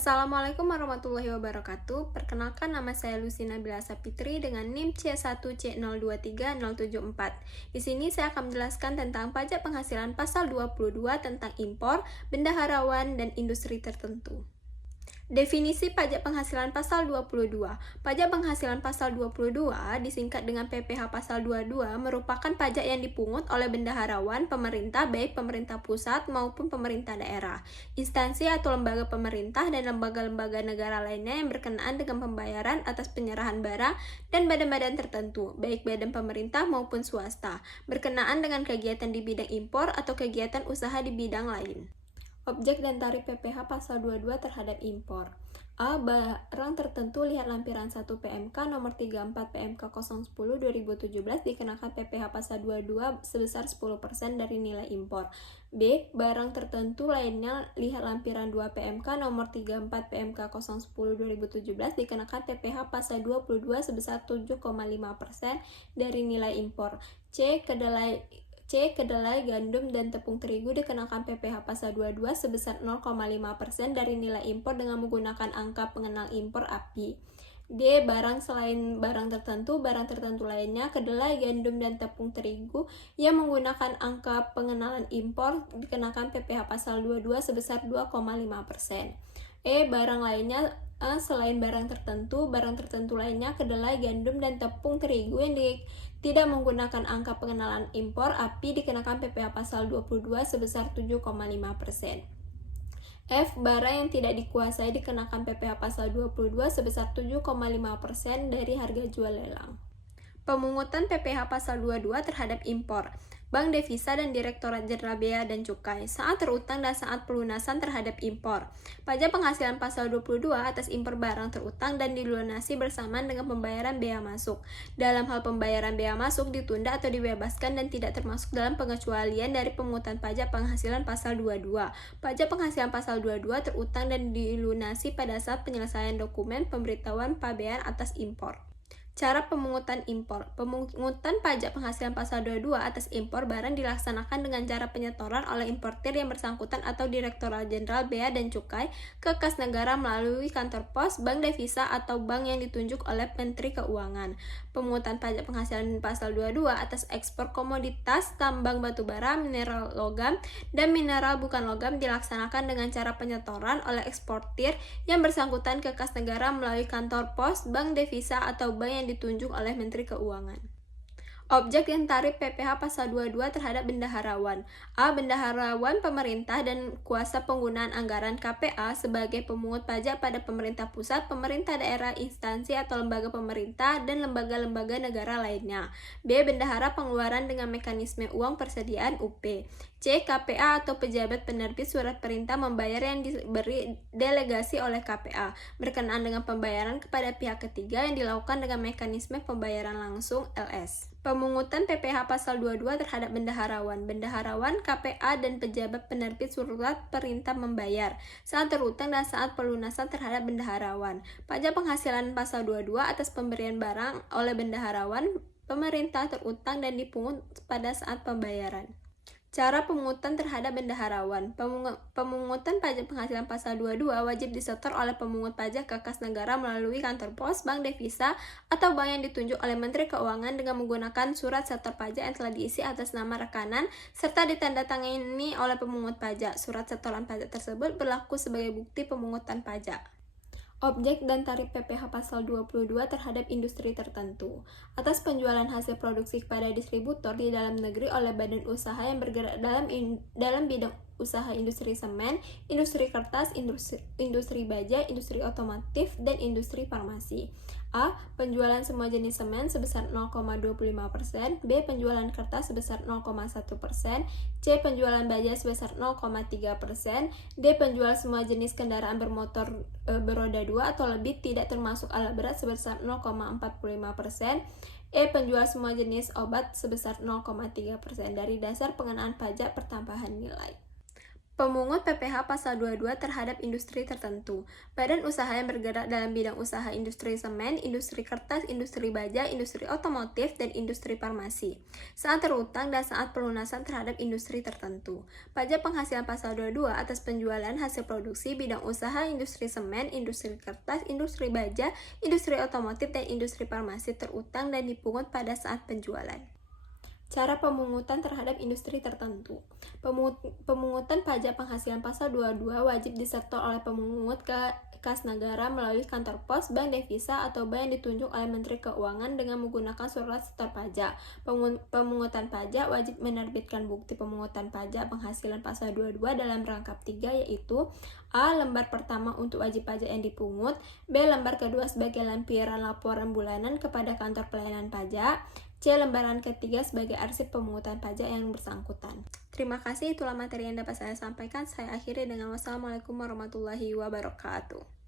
Assalamualaikum warahmatullahi wabarakatuh. Perkenalkan, nama saya Lucy Nabila Sapitri dengan NIM C1C023074. Di sini saya akan menjelaskan tentang pajak penghasilan pasal 22 tentang impor, bendaharawan, dan industri tertentu. Definisi pajak penghasilan pasal 22. Pajak penghasilan pasal 22 disingkat dengan PPh pasal 22 merupakan pajak yang dipungut oleh bendaharawan pemerintah, baik pemerintah pusat maupun pemerintah daerah, instansi atau lembaga pemerintah, dan lembaga-lembaga negara lainnya yang berkenaan dengan pembayaran atas penyerahan barang dan badan-badan tertentu, baik badan pemerintah maupun swasta, berkenaan dengan kegiatan di bidang impor atau kegiatan usaha di bidang lain. Objek dan tarif PPh pasal 22 terhadap impor. A. Barang tertentu lihat lampiran 1 PMK nomor 34 PMK 010/2017 dikenakan PPh pasal 22 sebesar 10% dari nilai impor. B. Barang tertentu lainnya lihat lampiran 2 PMK nomor 34 PMK 010/2017 dikenakan PPh pasal 22 sebesar 7,5% dari nilai impor. Kedelai, gandum, dan tepung terigu dikenakan PPh pasal 22 sebesar 0,5% dari nilai impor dengan menggunakan angka pengenal impor API. D. Barang selain barang tertentu lainnya, kedelai, gandum, dan tepung terigu yang menggunakan angka pengenalan impor dikenakan PPh pasal 22 sebesar 2,5%. E. Barang lainnya selain barang tertentu lainnya, kedelai, gandum, dan tepung terigu yang tidak menggunakan angka pengenalan impor API dikenakan PPh pasal 22 sebesar 7,5%. F. Barang yang tidak dikuasai dikenakan PPh pasal 22 sebesar 7,5% dari harga jual lelang. Pemungutan PPh pasal 22 terhadap impor. Bank Devisa dan Direktorat Jenderal Bea dan Cukai saat terutang dan saat pelunasan terhadap impor. Pajak penghasilan pasal 22 atas impor barang terutang dan dilunasi bersamaan dengan pembayaran bea masuk. Dalam hal pembayaran bea masuk ditunda atau dibebaskan dan tidak termasuk dalam pengecualian dari pemungutan pajak penghasilan pasal 22. Pajak penghasilan pasal 22 terutang dan dilunasi pada saat penyelesaian dokumen pemberitahuan pabean atas impor. Cara pemungutan impor. Pemungutan pajak penghasilan pasal 22 atas impor barang dilaksanakan dengan cara penyetoran oleh importir yang bersangkutan atau Direktorat Jenderal Bea dan Cukai ke kas negara melalui kantor pos, bank devisa, atau bank yang ditunjuk oleh Menteri Keuangan. Pemungutan pajak penghasilan pasal 22 atas ekspor komoditas, tambang batubara, mineral logam, dan mineral bukan logam dilaksanakan dengan cara penyetoran oleh eksportir yang bersangkutan ke kas negara melalui kantor pos, bank devisa, atau bank yang ditunjuk oleh Menteri Keuangan. Objek dan tarif PPh pasal 22 terhadap bendaharawan. A. Bendaharawan pemerintah dan kuasa penggunaan anggaran KPA sebagai pemungut pajak pada pemerintah pusat, pemerintah daerah, instansi atau lembaga pemerintah, dan lembaga-lembaga negara lainnya. B. Bendahara pengeluaran dengan mekanisme uang persediaan UP. C. KPA atau pejabat penerbit surat perintah membayar yang diberi delegasi oleh KPA berkenaan dengan pembayaran kepada pihak ketiga yang dilakukan dengan mekanisme pembayaran langsung LS. Pemungutan PPh pasal 22 terhadap bendaharawan. Bendaharawan, KPA, dan pejabat penerbit surat perintah membayar saat terutang dan saat pelunasan terhadap bendaharawan. Pajak penghasilan pasal 22 atas pemberian barang oleh bendaharawan pemerintah terutang dan dipungut pada saat pembayaran. Cara pemungutan terhadap bendaharawan. Pemungutan pajak penghasilan pasal 22 wajib disetor oleh pemungut pajak ke kas negara melalui kantor pos, bank devisa, atau bank yang ditunjuk oleh Menteri Keuangan dengan menggunakan surat setor pajak yang telah diisi atas nama rekanan serta ditandatangani oleh pemungut pajak. Surat setoran pajak tersebut berlaku sebagai bukti pemungutan pajak. Objek dan tarif PPh pasal 22 terhadap industri tertentu. Atas penjualan hasil produksi kepada distributor di dalam negeri oleh badan usaha yang bergerak dalam bidang usaha industri semen, industri kertas, industri baja, industri otomotif, dan industri farmasi. A. Penjualan semua jenis semen sebesar 0,25%. B. Penjualan kertas sebesar 0,1%. C. Penjualan baja sebesar 0,3%. D. Penjual semua jenis kendaraan bermotor beroda 2 atau lebih tidak termasuk alat berat sebesar 0,45%. E. Penjual semua jenis obat sebesar 0,3% dari dasar pengenaan pajak pertambahan nilai. Pemungut PPh pasal 22 terhadap industri tertentu. Badan usaha yang bergerak dalam bidang usaha industri semen, industri kertas, industri baja, industri otomotif, dan industri farmasi. Saat terutang dan saat pelunasan terhadap industri tertentu. Pajak penghasilan pasal 22 atas penjualan hasil produksi bidang usaha industri semen, industri kertas, industri baja, industri otomotif, dan industri farmasi terutang dan dipungut pada saat penjualan. Cara pemungutan terhadap industri tertentu. Pemungutan pajak penghasilan pasal 22 wajib disetor oleh pemungut ke kas negara melalui kantor pos, bank devisa, atau bank yang ditunjuk oleh Menteri Keuangan dengan menggunakan surat setor pajak. Pemungutan pajak wajib menerbitkan bukti pemungutan pajak penghasilan pasal 22 dalam rangkap 3, yaitu A. Lembar pertama untuk wajib pajak yang dipungut, B. Lembar kedua sebagai lampiran laporan bulanan kepada kantor pelayanan pajak, C. Lembaran ketiga sebagai arsip pemungutan pajak yang bersangkutan. Terima kasih, itulah materi yang dapat saya sampaikan. Saya akhiri dengan wassalamualaikum warahmatullahi wabarakatuh.